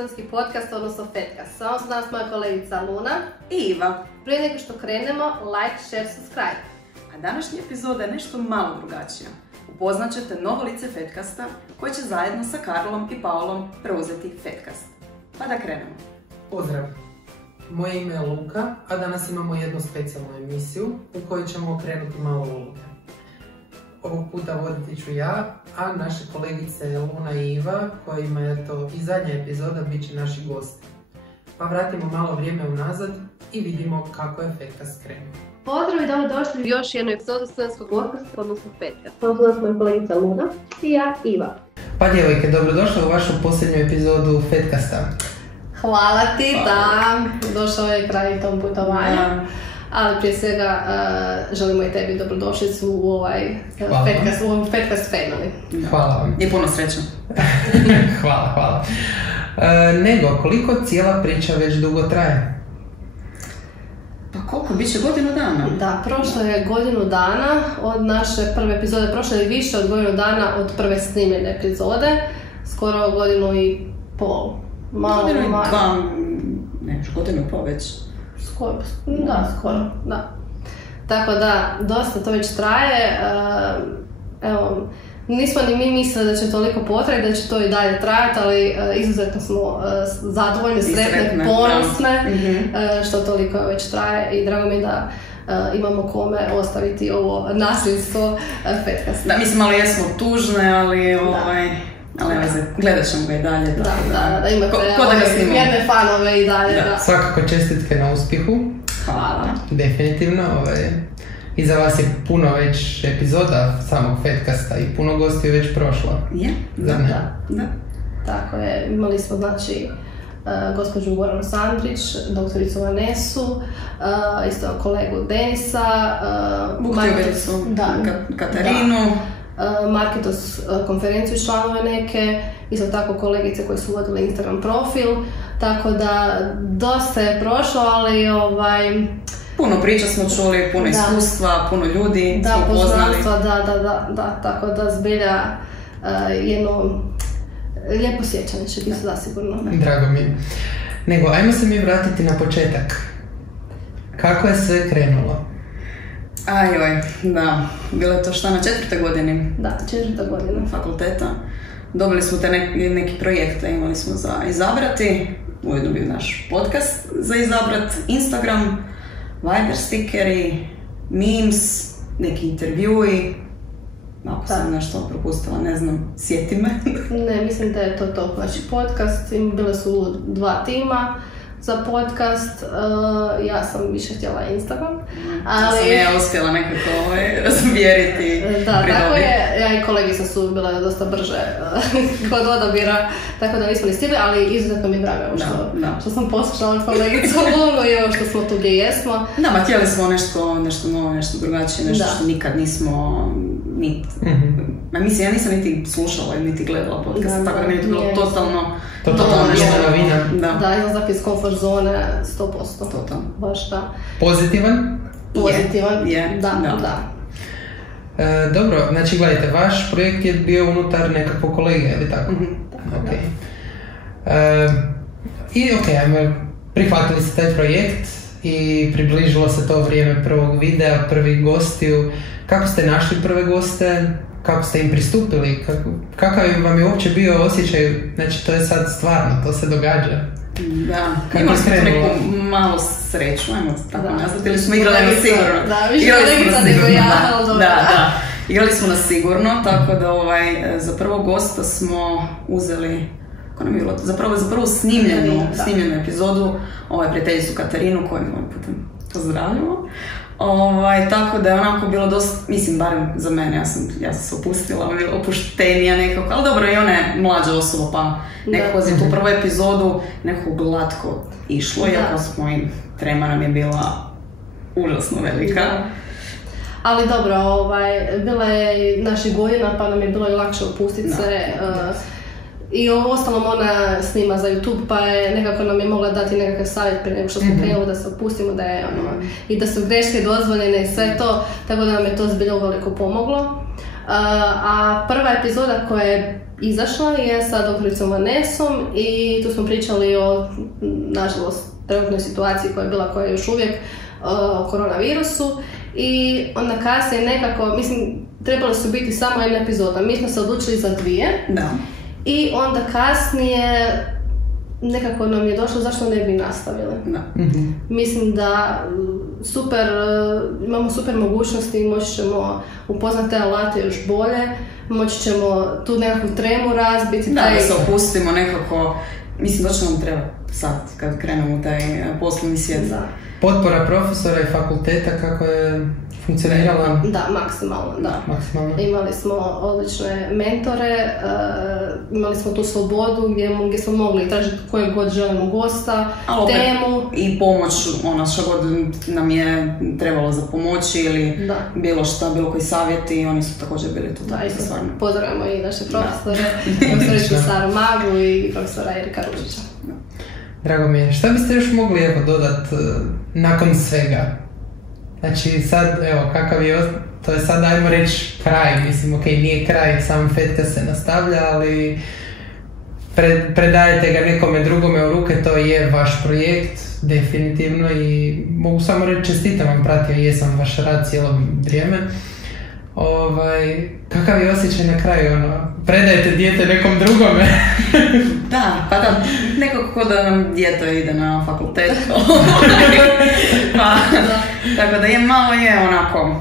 studentski podcast, odnosno Fetkast. Samo su danas moja kolegica Luna i Iva. Prije nego što krenemo, like, share, subscribe. A današnja epizoda je nešto malo drugačija. Upoznat ćete novo lice Fetkasta koje će zajedno sa Karlom i Paulom preuzeti Fetkast. Pa da krenemo. Pozdrav! Moje ime je Luka, a danas imamo jednu specijalnu emisiju u kojoj ćemo okrenuti malo uloge. Ovog puta voditi ću ja, a naše kolegice Luna i Iva, kojima je to i zadnja epizoda, bit će naši gosti. Pa vratimo malo vrijeme unazad i vidimo kako je Fetkast krenuo. Pozdrav i dobrodošli u još jednu epizodu studentskog podcasta, odnosno Fetkast. Samo su nas moja kolegica Luna i ja, Iva. Pa djevojke, dobrodošli u vašu posljednju epizodu Fetkasta. Hvala ti, da, došao je kraj tom putovanja. Ali prije svega želimo i tebi dobrodošlicu u ovaj Fetkast family. Hvala vam. I puno sreće. Hvala. Nego, koliko cijela priča već dugo traje? Pa koliko? Biće godinu dana? Da, prošlo je godinu dana od naše prve epizode, prošlo je više od godinu dana od prve snimljene epizode, skoro godinu i pol. Godinu i godinu i pol već. Skoro. Tako da, dosta to već traje. Evo, nismo ni mi mislili da će toliko potrajati, da će to i dalje trajati, ali izuzetno smo zadovoljni, sretne, ponosne što toliko već traje i drago mi je da imamo kome ostaviti ovo nasljedstvo Fetkasta. Da, mislim, malo jesmo tužne, ali gledat ćemo ga i dalje. Da, imate jedne fanove i dalje. Da. Svakako čestitke na uspjehu. Hvala. Definitivno. Iza vas je puno već epizoda samog Fetkasta i puno gostiju već prošlo. Je? Da. Tako je. Imali smo, znači, gospođu Goranu Sandrić, doktoricu Vanesu, isto kolegu Denisa, Buktjubericu, Katarinu, Marketos konferenciju članove neke, isto tako kolegice koje su vodile Instagram profil, tako da dosta je prošlo, ali puno priča smo čuli, puno iskustva, puno ljudi smo upoznali. Da, tako da zbilja jedno lijepo sjećanje će biti zasigurno. Drago mi je. Nego, ajmo se mi vratiti na početak. Kako je sve krenulo? Da, bilo je to šta na 4. godini? Da, 4. godina. Fakulteta. Dobili smo te neki projekte, imali smo za izabrati, ujedno bio naš podcast za izabrat, Instagram, Viber stikeri, memes, neki intervjui. Ako sam nešto propustila, ne znam, sjeti me. Ne, mislim da je to. Znači podcast, bile su 2 tima za podcast, ja sam više htjela Instagram, ali... Sam ja uspjela nekako razvjeriti. Da, tako je, ja i kolegica su bile dosta brže kod odabira, tako da nismo ni stigli, ali izuzetno mi je drago što sam poslušala od kolegicu Lunu i evo što smo tu gdje jesmo. Da, ma htjeli smo nešto novo, nešto drugačije, nešto što nikad nismo mislim, ja nisam niti slušala niti gledala podcast, tako da mi je to bilo totalno nešto novina. Da, izlazak iz comfort zone 100%. Totalno. Baš da. Pozitivan? Pozitivan, da. Dobro, znači gledajte, vaš projekt je bio unutar nekakvog kolegija, ili tako? I ajmo, prihvatili ste taj projekt i približilo se to vrijeme prvog videa, prvih gostiju. Kako ste našli prve goste? Kako ste im pristupili? Kakav vam je uopće bio osjećaj? Znači, to je sad stvarno, to se događa. Da, imali smo neku malu sreću, ajmo tako nazvati, ili smo igrali na sigurno. Da, više kolegica nego ja, ali dobro. Da, igrali smo na sigurno, tako da za prvog gosta smo uzeli, kako nam je bilo, za prvu snimljenu epizodu, prijateljicu Katarinu, koju ovim putem pozdravljamo. Tako da je onako bilo dosta, mislim, barem za mene, ja sam se opustila, opuštenija nekako, ali dobro, i ona je mlađa osoba, pa nekako za tu prvu epizodu nekako glatko išlo, iako smo im, trema nam je bila užasno velika. Ali dobro, bila je naših godina, pa nam je bilo i lakše opustiti se. I ostalom ona snima za YouTube, pa je nekako nam je mogla dati nekakav savjet prije nego što smo krenuli da se opustimo, da je i da su greške dozvoljene i sve to, tako da nam je to zbilja uveliko pomoglo. A prva epizoda koja je izašla je sa doktoricom Vanesom i tu smo pričali o, nažalost, trenutnoj situaciji koja je bila, koja je još uvijek, o koronavirusu. I onda kasnije nekako, mislim, trebalo su biti samo jedna epizoda. Mi smo se odlučili za 2. Da. I onda kasnije nekako nam je došlo zašto ne bi nastavili. Da. Mm-hmm. Mislim da imamo super mogućnosti, moći ćemo upoznati te alate još bolje, moći ćemo tu nekakvu tremu razbiti. Da, da se opustimo nekako, mislim da će nam treba sad kad krenemo u taj poslovni svijet. Da. Potpora profesora i fakulteta kako je funkcionirala? Da, maksimalno, da. Maksimalno. Imali smo odlične mentore, imali smo tu slobodu gdje smo mogli tražiti kojeg god želimo gosta, temu. I pomoć, što god nam je trebalo za pomoći ili bilo šta, bilo koji savjeti, oni su također bili tu. Da, isto pozdravljamo i naše profesore, profesoricu Saru Magu i profesora Erika Ružića. Drago mi je. Šta biste još mogli dodati nakon svega? Znači sad, kakav je, to je sad, ajmo reći, kraj. Mislim, nije kraj, sam fetka se nastavlja, ali predajete ga nekome drugome u ruke, to je vaš projekt, definitivno, i mogu samo reći čestitam vam, pratio jesam vaš rad cijelo vrijeme. Kakav je osjećaj na kraju, predajete dijete nekom drugome? Da, pa da, nekako da nam dijete ide na fakultet. Tako da je malo onako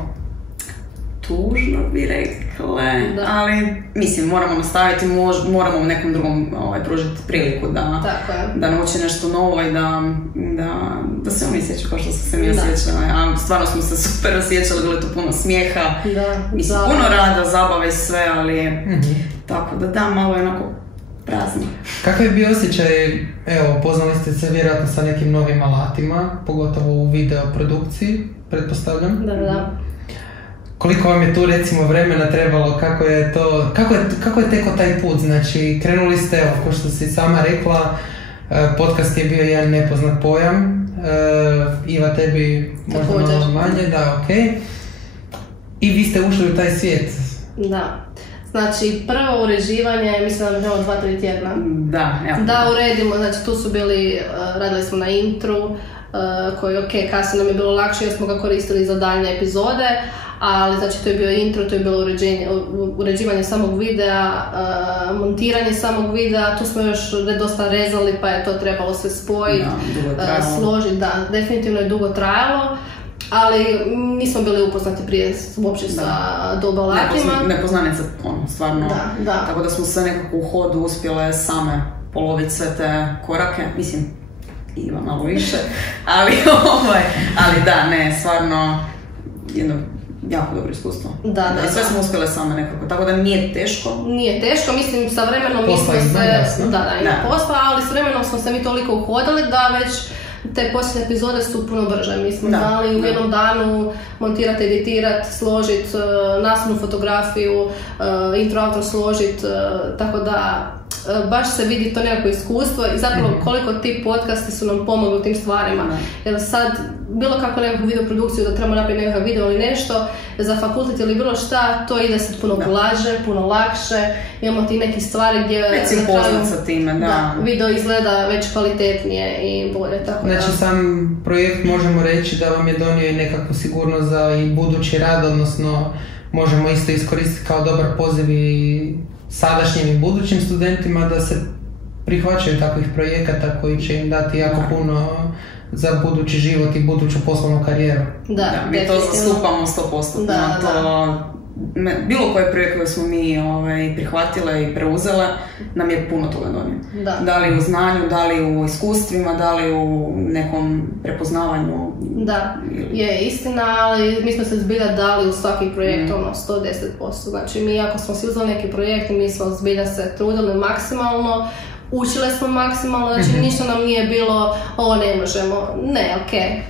tužno bi rekle, ali mislim moramo nastaviti, moramo nekom drugom pružiti priliku da nauči nešto novo i da se oni sjećaju kao što su se mi osjećali. A stvarno smo se super osjećali, bilo je tu puno smijeha, mislim puno rada, zabave i sve, ali tako da malo je onako prazno. Kakav je bio osjećaj, poznali ste se vjerojatno sa nekim novim alatima, pogotovo u video produkciji, pretpostavljam? Da. Koliko vam je tu recimo vremena trebalo, kako je tekao taj put? Znači, krenuli ste, kao što si sama rekla, podcast je bio jedan nepoznat pojam, Iva tebi možda malo manje, da, okej. I vi ste ušli u taj svijet. Da. Znači, prvo uređivanje, mislim da je bilo 2-3 tjedna. Da, uredimo, znači tu su bili, radili smo na intru, koji kasnije nam je bilo lakše jer smo ga koristili za daljnje epizode, ali znači to je bio intro, to je bilo uređivanje samog videa, montiranje samog videa, tu smo još dosta rezali pa je to trebalo sve spojiti, složiti, definitivno je dugo trajalo. Ali nismo bili upoznati prije uopće sa Adobe alatima. Nepoznanica, stvarno. Da. Tako da smo sve nekako u hodu uspjele same poloviti sve te korake. Mislim, Iva malo više. Ali stvarno jedno jako dobro iskustvo. I sve smo uspjele same nekako. Tako da nije teško. Nije teško, mislim, sa vremenom ima posla, ali s vremenom smo se mi toliko uhodili da već te posljednje epizode su puno brže. Mi smo znali u jednom danu montirati, editirati, složiti naslovnu fotografiju, intro-outro složiti, tako da baš se vidi to nekako iskustvo i zapravo koliko ti podcasti su nam pomogli u tim stvarima. Jer sad, bilo kako nekakvu videoprodukciju da trebamo napraviti nekakav video ili nešto, za fakultet ili bilo šta, to ide sad puno blaže, puno lakše, imamo ti neke stvari gdje već si upoznat sa time, video izgleda već kvalitetnije i bolje. Tako znači sam projekt možemo reći da vam je donio i nekakvu sigurnost za i budući rad, odnosno možemo isto iskoristiti kao dobar poziv i sadašnjim i budućim studentima da se prihvaćaju takvih projekata koji će im dati jako puno za budući život i buduću poslovnu karijeru. Mi to zastupamo 100%. Bilo koji projekt koji smo mi prihvatile i preuzele nam je puno toga donio. Da li u znanju, da li u iskustvima, da li u nekom prepoznavanju. Da, je istina, ali mi smo se zbilja dali u svaki projekt 110%. Znači mi ako smo si uzeli neki projekt, mi smo zbilja se trudili maksimalno, učile smo maksimalno, znači ništa nam nije bilo ovo ne možemo. Ne,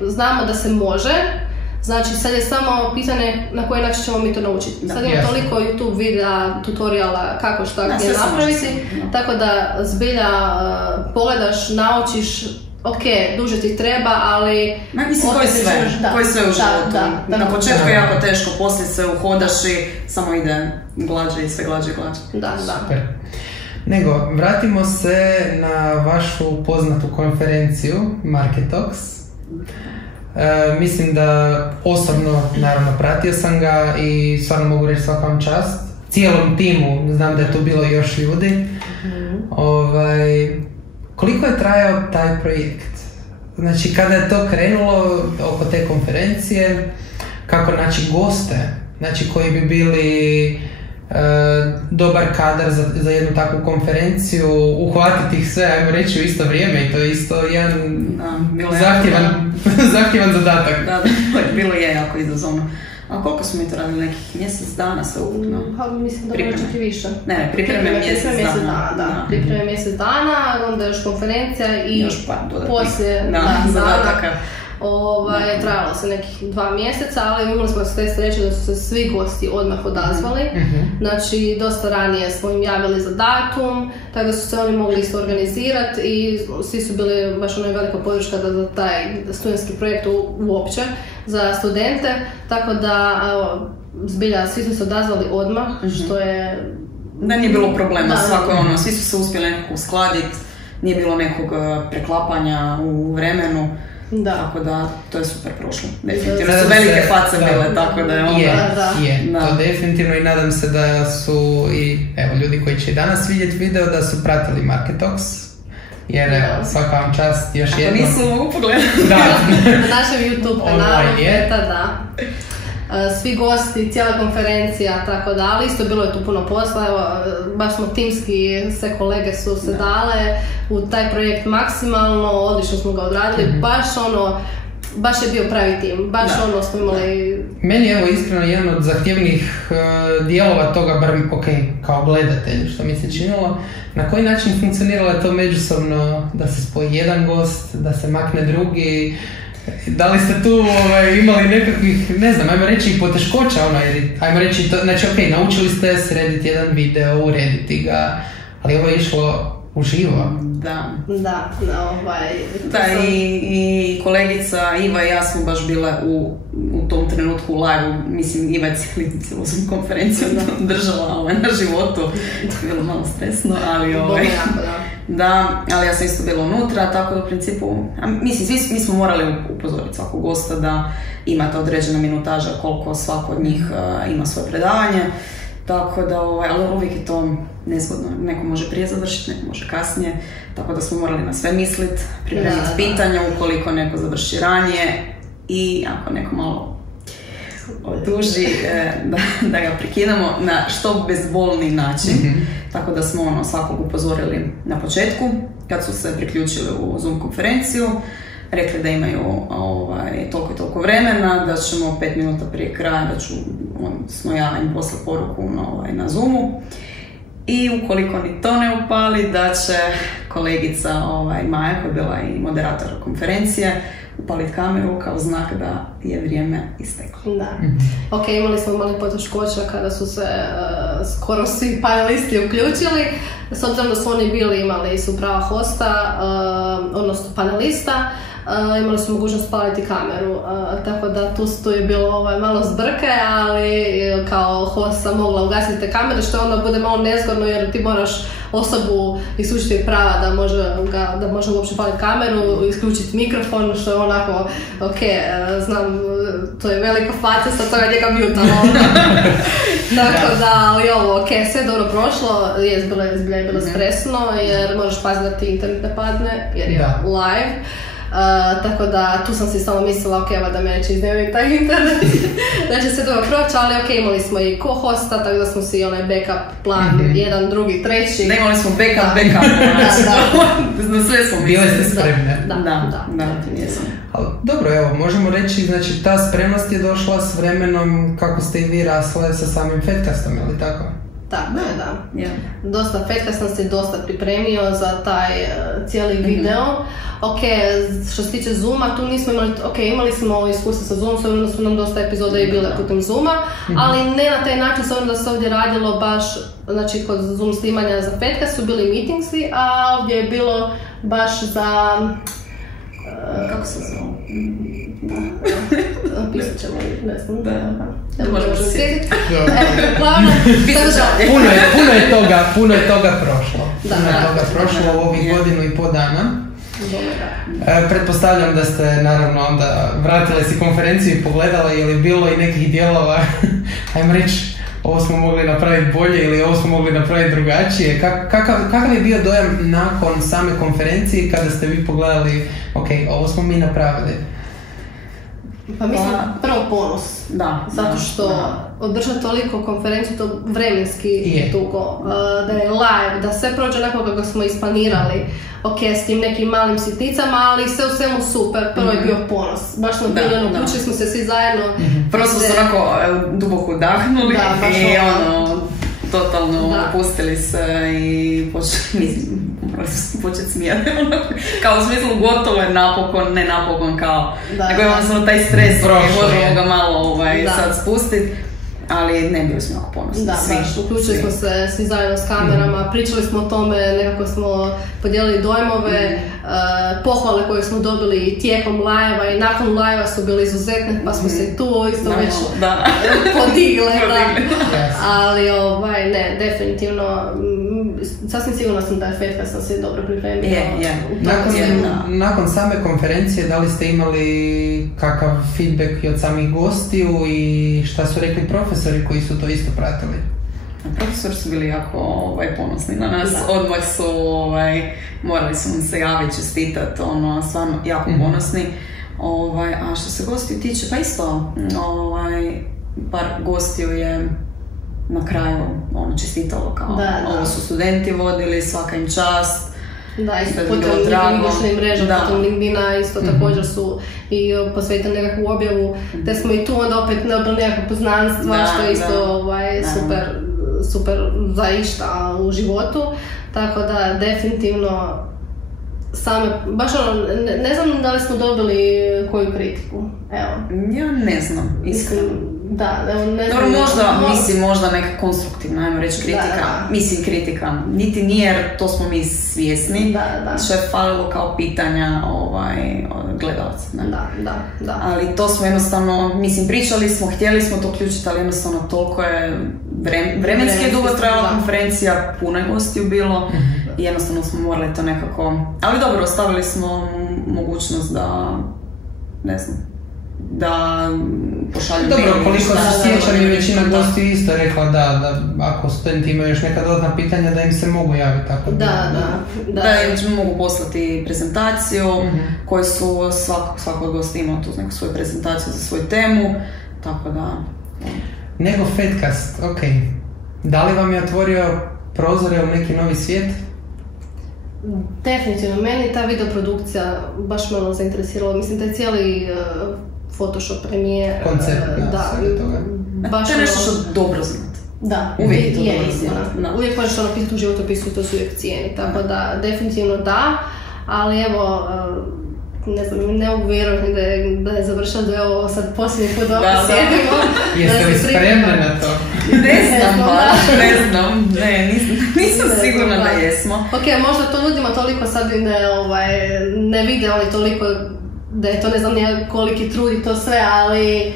znamo da se može. Znači sad je samo pitanje na koji način ćemo mi to naučiti. Sad ima toliko YouTube videa, tutoriala kako šta gdje napraviti, tako da zbilja pogledaš, naučiš ok, duže ti treba, ali... Mislim, koji sve u životu. Na početku je jako teško, poslije se uhodaš i samo ide glađe i sve glađe. Da. Super. Nego, vratimo se na vašu poznatu konferenciju Marketox. Mislim da osobno, naravno, pratio sam ga i stvarno mogu reći svaka vam čast. Cijelom timu, znam da je tu bilo još ljudi. Koliko je trajao taj projekt? Znači, kada je to krenulo oko te konferencije, kako naći goste, znači koji bi bili dobar kadar za jednu takvu konferenciju, uhvatiti ih sve, ajmo reći, u isto vrijeme, i to je isto jedan zahtjevan zadatak. Da, bilo je jako izazovno. A koliko smo mi to radili? Nekih mjesec dana sve ukupno? Mislim da može čak i više. Ne, pripreme mjesec dana. Da, pripreme mjesec dana, onda još konferencija i još poslije zadataka. Trajalo se nekih 2 mjeseca, ali imali smo sve sreće da su se svi gosti odmah odazvali. Znači, dosta ranije smo im javili za datum, tako da su se oni mogli isto organizirati i svi su bili baš velika podrška za taj studentski projekt uopće, za studente, tako da zbilja svi su se odazvali odmah, što je... Da, nije bilo problema, svi su se uspjeli nekako uskladiti, nije bilo nekog preklapanja u vremenu. Da. Tako da, to je super prošlo. Definitivno su velike face bile, tako da je onda... To definitivno, i nadam se da su i ljudi koji će i danas vidjeti video da su pratili Marketox. Jer svaka vam čast još jednom. Ako nisu, mogu pogledati. Na našem YouTube kanalu, svi gosti, cijela konferencija, tako da, ali isto bilo je tu puno posla, baš smo timski, sve kolege su se dale u taj projekt maksimalno, odlično smo ga odradili, baš je bio pravi tim, baš smo imali... Meni je iskreno jedan od zahtjevnih dijelova toga, bar kao gledatelj, što mi se činilo, na koji način funkcioniralo je to međusobno, da se spoji jedan gost, da se makne drugi. Da li ste tu imali nekakvih, ne znam, ajmo reći i poteškoća, ajmo reći, znači naučili ste srediti jedan video, urediti ga, ali ovo je išlo uživo. Da, i kolegica Iva i ja smo baš bile u tom trenutku u live-u, mislim, Iva je cijelu sam konferenciju držala na životu, bilo malo stresno, ali da, ali ja sam isto bila unutra, tako da u principu, mislim, mi smo morali upozoriti svakog gosta da imate određena minutaža koliko svako od njih ima svoje predavanje, tako da, ali uvijek je to nezgodno, neko može prije završiti, neko može kasnije, tako da smo morali na sve misliti, pripremiti pitanja ukoliko neko završi ranije i ako neko malo oduži, da ga prekinemo na što bezbolniji način. Tako da smo svakog upozorili na početku, kad su se priključili u Zoom konferenciju, rekli da imaju toliko i toliko vremena, da ćemo 5 minuta prije kraja, da smo ja im poslati poruku na Zoomu. I ukoliko ni to ne upali, da će kolegica Maja, koja je bila i moderator konferencije, upaliti kameru kao znak da je vrijeme isteklo. Da. Imali smo mali poteškoća kada su se skoro svi panelisti uključili. S obzirom da su oni imali su prava hosta, odnosno panelista, imali su mogućnost upaliti kameru, tako da tu je bilo malo zbrke, ali kao host sam mogla ugasiti te kamere, što onda bude malo nezgodno jer ti moraš osobu isključiti prava da može uopće upaliti kameru, isključiti mikrofon, što je onako, znam, to je velika faca, sad toga njega mutalo. Tako da, ali sve dobro prošlo, je bilo stresno jer moraš paziti da ti internet ne padne jer je live. Tako da tu sam si samo mislila da me neće izneviti taj internet, da će se dobro proći, ali imali smo i co-hosta, tako da smo si backup plan, jedan, drugi, treći. Da, imali smo backup. Na sve smo bile ste spremne. Da, ali dobro, možemo reći, znači ta spremnost je došla s vremenom kako ste i vi rasle sa samim Fedcastom, je li tako? Tako je, da. Dosta Fedcast nas je dosta pripremio za taj cijeli video. Što se tiče Zooma, tu nismo imali, imali smo iskustvo sa Zoom, s obzirom da su nam dosta epizoda i bile putem Zooma, ali ne na taj način, s obzirom da se ovdje radilo baš, znači kod Zoom snimanja za Fedcast su bili meetingsi, a ovdje je bilo baš za kako se zvao? Pisat ćemo, ne znam. Da možemo se sjetiti. Puno je toga prošlo u ovih godinu i pol dana. Pretpostavljam da ste naravno onda vratile si konferenciju i pogledala je li bilo i nekih dijelova, ajmo reći, ovo smo mogli napraviti bolje ili ovo smo mogli napraviti drugačije. Kakav je bio dojam nakon same konferencije kada ste vi pogledali, ok, ovo smo mi napravili? Pa mislim, prvo ponos. Zato što održati toliko konferenciju, to vremenski dugo, da je live, da sve prođe onako kako smo isplanirali, ok, s tim nekim malim sitnicama, ali sve u svemu super, prvo je bio ponos. Baš smo bili, uključili smo se svi zajedno. Prvo smo se onako duboko udahnuli i totalno opustili se i početi smijati. Kao u smislu gotovo je napokon, ne napokon kao, nego imamo samo taj stres i možemo ga malo sad spustiti. Ali ne bili smo jako ponosni. Da, baš, uključili smo se svi zajedno s kamerama, pričali smo o tome, nekako smo podijelili dojmove, pohvale koje smo dobili tijekom live-a i nakon live-a su bili izuzetne, pa smo se tu isto već podigle. Ali ne, definitivno, sasvim sigurno sam da je Fetka sam se dobro pripremila. Nakon same konferencije, da li ste imali kakav feedback i od samih gostiju i šta su rekli profesori koji su to isto pratili? Profesori su bili jako ponosni na nas, odmah su morali su nam se javiti, čestitati, stvarno jako ponosni. A što se gostiju tiče, pa isto par gostiju je na kraju čestitalo kao ovo su studenti vodili, svaka im čast. Da, isto putem LinkedIn mreža, putem LinkedIna isto također su i posvetili nekakvu objavu, te smo i tu onda opet dobili nekakve poznanstva, što je isto super za išta u životu, tako da definitivno baš ne znam da li smo dobili koju kritiku, evo. Ja ne znam, iskreno. Ne znam. Možda neka konstruktivna, ajmo reći, kritika. Mislim, kritika. Niti nije, jer to smo mi svjesni. Što je falilo kao pitanja gledalaca. Ali to smo jednostavno, pričali smo, htjeli smo to uključiti, ali jednostavno toliko je vremenski je dugo trajala konferencija, puno je gostiju bilo i jednostavno smo morali to nekako... Ali dobro, ostavili smo mogućnost da, ne znam, da pošalju mail. Dobro, koliko se sjećam i većina gostiju isto rekla da ako studenti imaju još neka dodatna pitanja da im se mogu javiti tako. Da im mogu poslati prezentaciju koju su svako od gosta imao tu neku svoju prezentaciju za svoju temu, tako da... Nego Fedcast, ok. Da li vam je otvorio prozore u neki novi svijet? Definitivno, meni ta videoprodukcija baš malo zainteresirala. Mislim da je cijeli Photoshop premijer. Koncept, sve toga. To je nešto što dobro znate. Da, uvijek je to dobro znate. Uvijek možeš pisati u životopisu i to su uvijek cijeni. Tako da, definitivno da, ali evo, ne znam, ne mogu vjerovati da je završilo da je ovo sad posljednji put ovdje sjedimo. Jeste li spremni na to? Ne znam, nisam sigurna da jesmo. Ok, možda to ljudima toliko sad ne vide oni toliko da je to ne znam koliki trud i to sve, ali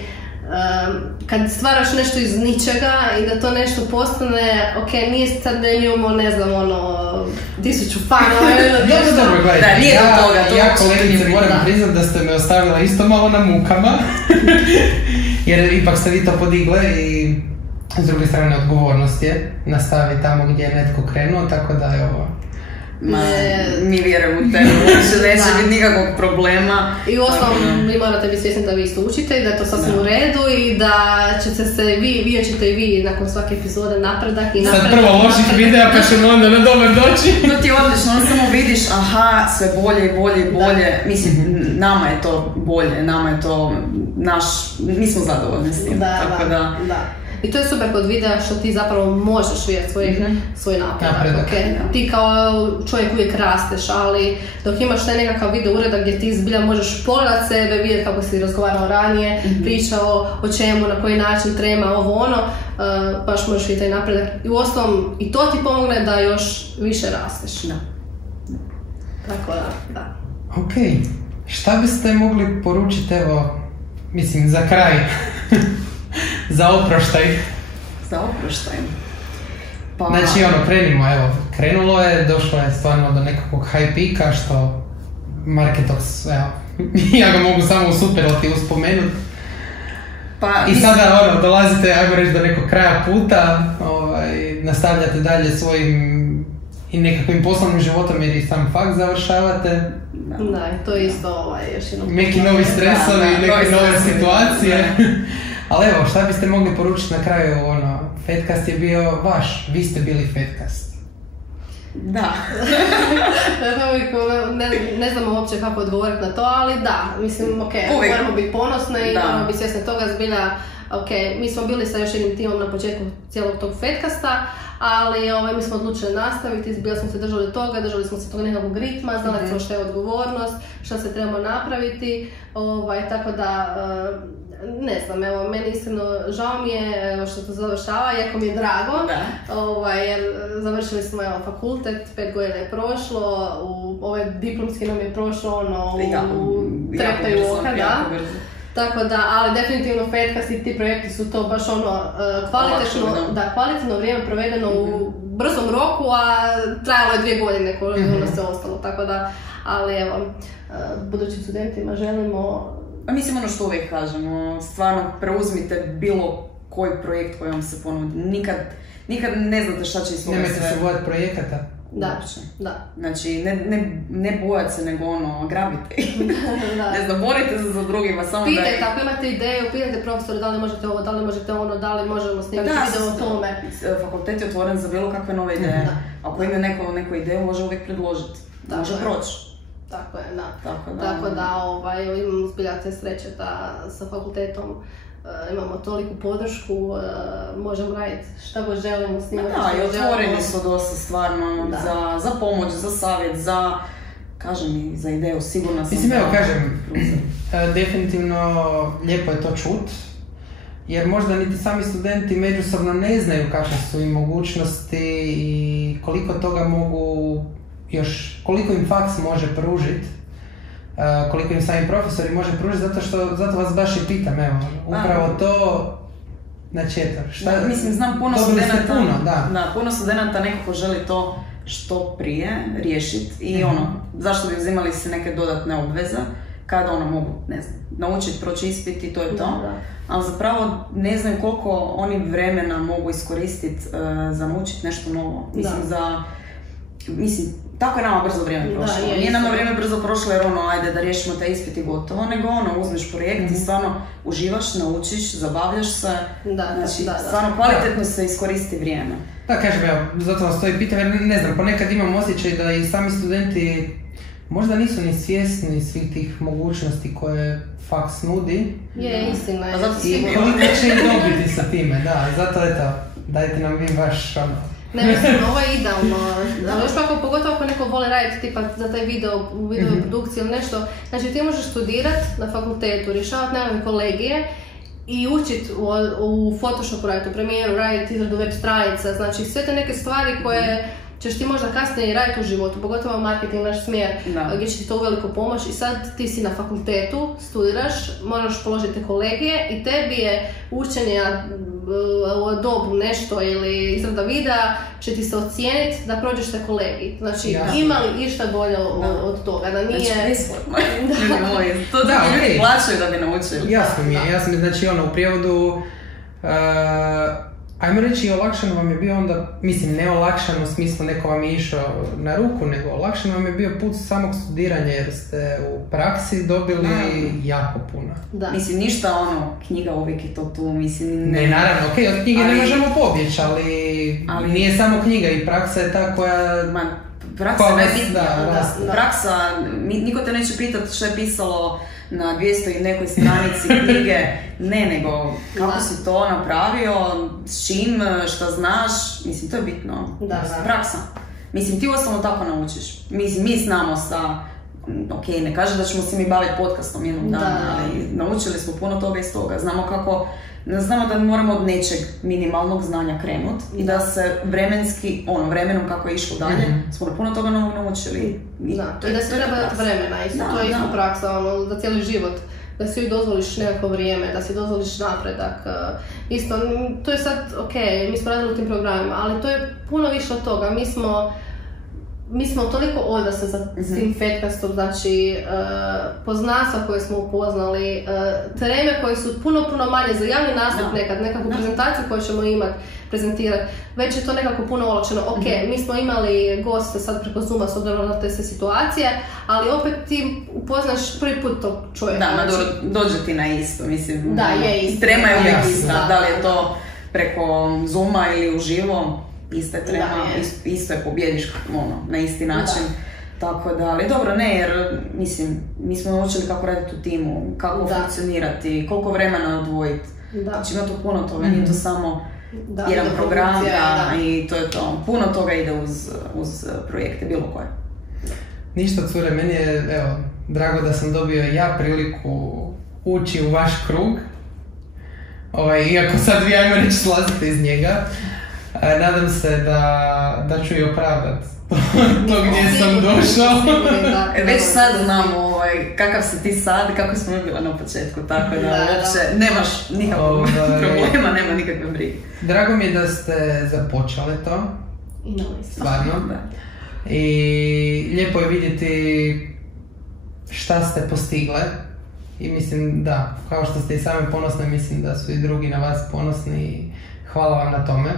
kad stvaraš nešto iz ničega i da to nešto postane, ok, nije sad da imamo, ne znam, 1000 fanova. Dobro, gledajte, ja kolegice moram priznat da ste me ostavila isto malo na mukama, jer ipak ste vi to podigle i s druge strane odgovornost je nastavi tamo gdje je netko krenuo, tako da je ovo... Mi vjerujemo u tebe, neće biti nikakvog problema. I uostalom, vi morate biti svjesni da vi isto učite i da je to sasvim u redu i da ćete se vidjet ćete i vi nakon svake epizode napredak i napredak. Sad prvo loših videa pa ćemo onda na dobar doći. To ti je odlično, onda samo vidiš, aha, sve bolje i bolje i bolje. Mislim, nama je to bolje, nama je to mi smo zadovoljni s tim. Tako da. I to je super kod videa što ti zapravo možeš vidjeti svoj napredak. Ti kao čovjek uvijek rasteš, ali dok imaš taj nekakav video uredak gdje ti zbilja možeš pogledat sebe, vidjeti kako si razgovarao ranije, pričao o čemu, na koji način trema, baš možeš vidjeti taj napredak. I uostalom, i to ti pomogne da još više rasteš. Tako da. Ok. Šta biste mogli poručiti, evo, mislim, za kraj, za oproštaj? Za oproštaj? Pa... Znači, krenimo, evo, krenulo je, došlo je stvarno do nekakvog high pika, što Marketox, evo, ja ga mogu samo u superlativu spomenuti. Pa, i sada, dolazite, ajmo reći, do nekog kraja puta, nastavljate dalje svojim i nekakvim poslovnim životom jer i sam fakt završavate. Da, to je isto još jedno... Neki novi stresovi, neke nove situacije. Ali evo, šta biste mogli poručiti na kraju, Fedcast je bio vaš, vi ste bili Fedcast. Da. Ne znamo uopće kako odgovoriti na to, ali da, mislim, moramo biti ponosne i moramo biti svjesni toga, zbilja, mi smo bili sa još jednim timom na početku cijelog tog Fedcasta, ali mi smo odlučili nastaviti, zbilja smo se držali toga, držali smo se tog nekakvog ritma, znali smo što je odgovornost, što se trebamo napraviti, tako da, ne znam, evo, meni iskreno žao mi je što to završava, jako mi je drago, jer završili smo fakultet, 5 godina je prošlo, ovaj diplomski nam je prošlo u trepaju oka, da. Tako da, ali definitivno Fedcast i ti projekti su to baš kvalitetno vrijeme provedeno u brzom roku, a trajalo je 2 godine koliko se ostalo, tako da, ali evo, budućim studentima želimo... Mislim što uvijek kažemo, stvarno preuzmite bilo koji projekt koji vam se ponudi, nikad ne znate šta će iz toga sve... Nemojte se bojati projekata. Da. Znači, ne bojati se, nego grabite. Ne znam, borite se za drugima, samo pitajte, ako imate ideju, pitajte profesora da li možete ovo, da li možete ono, da li možemo snimiti video o tome. Fakultet je otvoren za bilo kakve nove ideje. Ako ima neku ideju, može uvijek predložiti. Može proći. Tako je, da. Tako da imamo zbilja te sreće da sa fakultetom imamo toliku podršku, možemo raditi šta god želimo, snimati šta god želimo. Da, i otvoreni su dosta stvarno za pomoć, za savjet, kažem i za ideju, sigurno sam... Mislim, evo kažem, definitivno lijepo je to čut, jer možda niti sami studenti međusobno ne znaju kakve su im mogućnosti i koliko toga mogu koliko im faks može pružiti, koliko im sami profesori može pružiti, zato vas baš i pitam, evo, upravo to, znači eto, šta, mislim, znam puno studenata nekako želi to što prije riješiti i zašto bi uzimali se neke dodatne obveze, kada mogu, ne znam, naučiti, proći ispit i to je to, ali zapravo ne znaju koliko oni vremena mogu iskoristiti za naučiti nešto novo, mislim, tako je nama brzo vrijeme prošlo. Nije nama vrijeme brzo prošlo jer ajde da riješimo taj ispit i gotovo, nego uzmeš projekt i stvarno uživaš, naučiš, zabavljaš se. Stvarno kvalitetno se iskoristi vrijeme. Da, kažem, evo, zato vas to i pitam, jer ne znam, ponekad imam osjećaj da i sami studenti možda nisu ni svjesni svih tih mogućnosti koje faks nudi. Je, istina je. I koliko će dobiti sa time, da, zato eto, dajte nam vi vaš Ne, mislim, ovo je idealno, ali još pogotovo ako neko voli raditi tipa za taj video produkciju ili nešto, znači ti možeš studirati na fakultetu, rješavati nekakve kolegije i učiti u Photoshopu raditi, u Premieru raditi izradu web stranica, znači sve te neke stvari koje ćeš ti možda kasnije i raditi u životu, pogotovo marketing, naš smjer, gdje će ti to uveliko pomoći i sad ti si na fakultetu, studiraš, moraš položiti kolegije i tebi je učenje u Adobe nešto ili izrada videa će ti se ocijeniti da prođeš te kolegiji. Znači, ima li išta bolje od toga? Da nije... To da ljudi plaćaju da bi naučili. Jasno mi je, znači u prijevodu ajmo reći, olakšano vam je bio onda, mislim, ne olakšano u smislu neko vam je išao na ruku, nego olakšano vam je bio put samog studiranja jer ste u praksi dobili jako puno. Da. Mislim, ništa knjiga uvijek je to tu, mislim... Ne, naravno, od knjige ne možemo pobjeći, ali nije samo knjiga i praksa je ta koja... Praksa je najbitnija. Praksa, niko te neće pitati što je pisalo na 200 i nekoj stranici knjige, nego kako si to napravio, s čim, šta znaš, mislim, to je bitno. Praksa. Mislim, ti uostalno tako naučiš. Mislim, mi znamo ok, ne kažem da ćemo se mi baviti podcastom jednog dana, ali naučili smo puno toga iz toga. Znamo da moramo od nečeg minimalnog znanja krenuti i da se vremenski, vremenom kako je išlo dalje, smo puno toga novog naučili. I da se treba vremena, isto, to je isto praksa, za cijeli život. Da si joj dozvoliš nekako vrijeme, da si dozvoliš napredak. Isto, to je sad, ok, mi smo radili u tim programima, ali to je puno više od toga. Mi smo toliko odrasli za tim Fatcastom, znači poznanstva koje smo upoznali, teme koje su puno manje za javni nastup nekakvu prezentaciju koju ćemo imati, prezentirati, već je to nekako puno olakšeno. Ok, mi smo imali goste sad preko Zooma s obzirom na te sve situacije, ali opet ti upoznaš prvi put tog čovjeka. Dođe ti na isto, mislim. Da, je isto. Trema je uvijek ista, da li je to preko Zooma ili uživo. Ista je trema, isto je pobjediš na isti način. Tako da, ali dobro, ne, jer mislim, mi smo naučili kako raditi u timu, kako funkcionirati, koliko vremena odvojiti. Znači ima to puno toga, nije to samo jedan program i to je to. Puno toga ide uz projekte, bilo koje. Ništa, cure, meni je, drago da sam dobio ja priliku ući u vaš krug. Iako sad vi, ajmo reći, slazite iz njega. Nadam se da ću i opravdati to gdje sam došao. Već sad znamo kakav si ti sad, kako smo mi bila na početku, tako da uopće nemaš nikakvog problema, nema nikakve brige. Drago mi je da ste započele to, stvarno. I lijepo je vidjeti šta ste postigle. I mislim da, kao što ste i sami ponosni, mislim da su i drugi na vas ponosni i hvala vam na tome.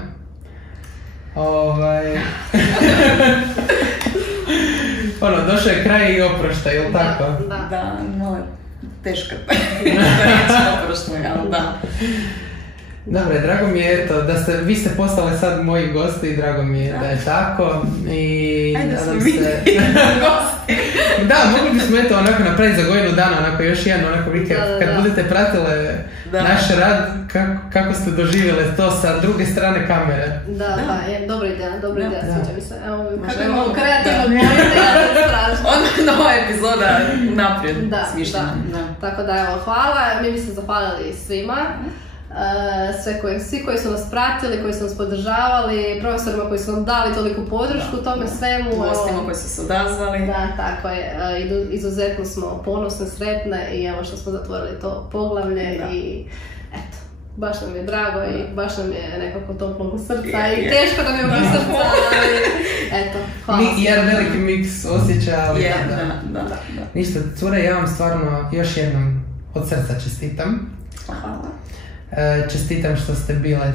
Došao je kraj i oprošta, jel' tako? Da, malo teško. Oprošta, ali da. Dobre, drago mi je vi ste postali sad moji gosti i drago mi je da je tako. Ajde smo mi gosti. Da, mogli bismo onako napraviti za godinu dana, još jedan vikend, kad budete pratile naš rad, kako ste doživjele to sa druge strane kamere. Dobra ideja, sviđa mi se. Evo, kako imamo kreativno govorite, ja to strašno. Onda nova epizoda naprijed smišljena. Tako da, evo, hvala, mi bi se zahvalili svima. Svi koji su nas pratili, koji su nas podržavali, profesorima koji su nam dali toliku podršku tome svemu. Gostima koji su se odazvali. Da, tako je. Izuzetno smo ponosne, sretne i evo što smo zatvorili to poglavlje i eto, baš nam je drago i baš nam je nekako toplo u srca i teško nam je u srca, ali eto, hvala. Jedan veliki miks osjeća, ali da. Ništa, cure, ja vam stvarno još jednom od srca čestitam. Hvala. Čestitam što ste bile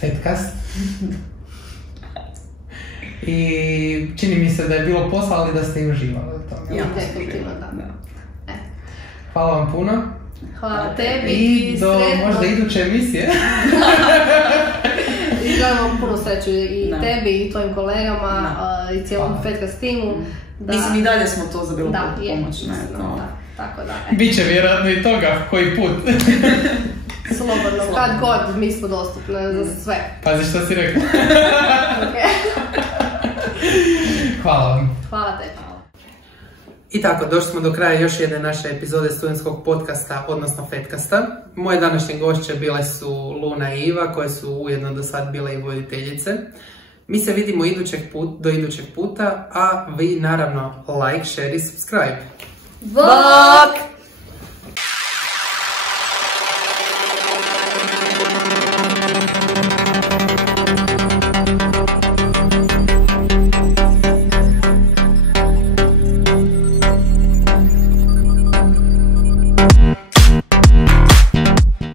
Fatcast. I čini mi se da je bilo posla, ali da ste i uživali u tome. Ja, definitivno da. Hvala vam puno. Hvala tebi i do možda iduće emisije. I želim vam puno sreću i tebi i tvojim kolegama i cijelom Fatcast timu. Mislim i dalje smo to za bilo pomoć. Tako da. Biće vjerojatno i toga koji put. Slobodno, kad god mi smo dostupne za sve. Pazi što si rekla. Hvala vam. Hvala tebi. I tako, došli smo do kraja još jedne naše epizode studentskog podcasta, odnosno Fatcasta. Moje današnje gošće bile su Luna i Iva, koje su ujedno do sad bile i voditeljice. Mi se vidimo do idućeg puta, a vi naravno like, share i subscribe. Bok!